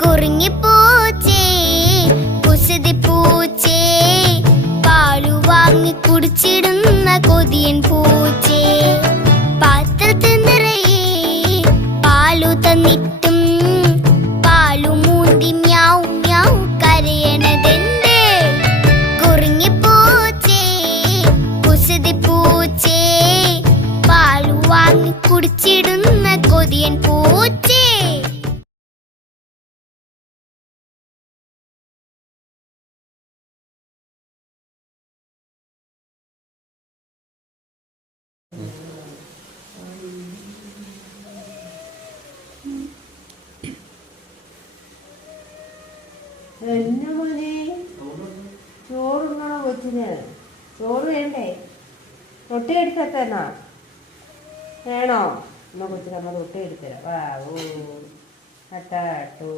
കുറുങ്ങി പൂച്ചേ കുസൃതി പൂച്ചേ പാലു വാങ്ങി കുടിച്ചിടുന്ന കൊതിയൻ പൂച്ചേ പാത്രത്തിൽ നിറയെ പാലു തന്നിട്ടും പാലു മൂന്തി മ്യാവ് മ്യാവ് കരയണതെന്തേ കുറുങ്ങി പൂച്ചേ കുസൃതി പൂച്ചേ പാലു വാങ്ങി കുടിച്ചിടുന്ന കൊതിയൻ പൂച്ചേ. എന്നെ മോനെ ചോറുണ്ണണോ കൊച്ചിന്? ചോറ് വേണ്ടേ? റൊട്ടി എടുത്തന്നാ വേണോ? അമ്മ കൊച്ചിന് അമ്മ റൊട്ടി എടുത്തരാം. വാ ഓ അട്ടാട്ടു.